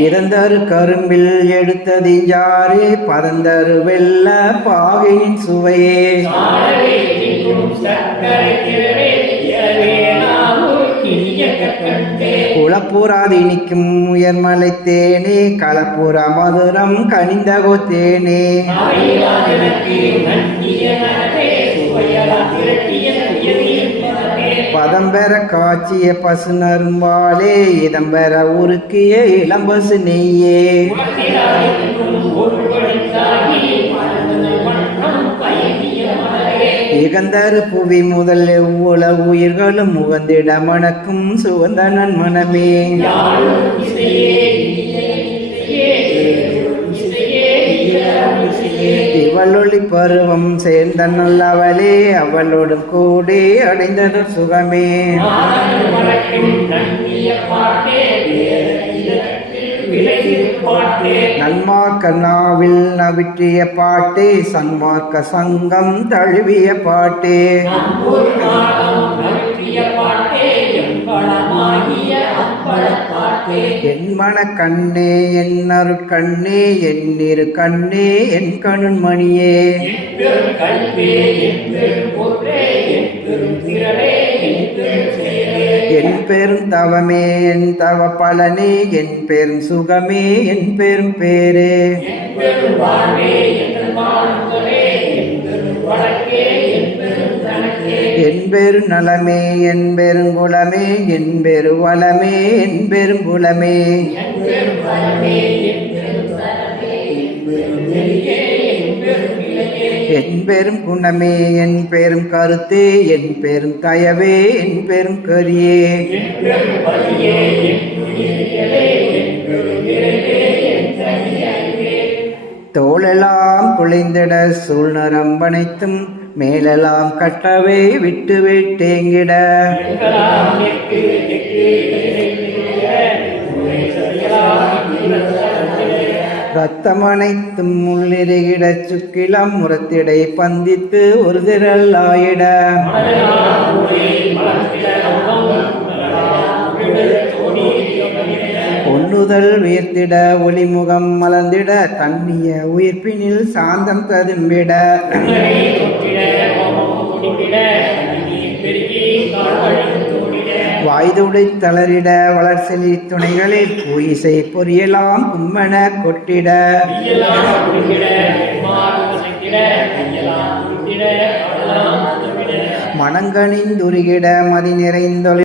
இறந்தரு கரும்பில் எடுத்ததிஞ்சாரே பரந்தரு வெள்ள பாகையின் சுவையே குளப்புறாதி நிற்கும் உயர்மலை தேனே களப்புற மதுரம் கனிந்தகோ தேனே பதம்பெற காட்சிய பசு நரும்பாலே இதம்பெற உருக்கிய இளம்பசு நெய்யே இகந்தரு புவி முதல் எவ்வள உயிர்களும் முகந்திட மணக்கும் சுகந்த நன்மனமே இவளொளி பருவம் சேர்ந்த நல்லவளே அவளோடும் கூடி அடைந்தது சுகமே நன்மார்க்க நாவில் நவிற்றிய பாட்டே சன்மார்க்க சங்கம் தழுவிய பாட்டே என் மன கண்ணே என் அருட்கண்ணே என் இரு கண்ணே என் கண்மணியே என் பெரும் தவமே என் தவ பலனே என் பெரும் சுகமே என் பெரும் பேரே என் பெரு நலமே என் பெருங்குலமே என் பெரு வளமே என் பெருங்குலமே என் பெரும் குணமே என் பெரும் கருத்தே என் பெரும் தயவே என் பெரும் கரியே தோளெல்லாம் குலைந்திட சூழ்நரம்பனைத்தும் மேலெல்லாம் கட்டவே விட்டு விட்டேங்கிட ரத்தமனைத்தும் உள்ளிருகிட சுக்கிலம் முரத்திடை பந்தித்து ஒரு திரளாயிட ஒண்ணுதல் உயர்த்திட ஒளிமுகம் மலர்ந்திட தன்னிய உயிர்ப்பினில் சாந்தம் ததும்பிட வாய்துடை தளரிட வளர்செலி துணைகளில் பூயிசை பொரியலாம் கும்மன கொட்டிட மணங்கனிந்துருகிட மதி நிறைந்தொழி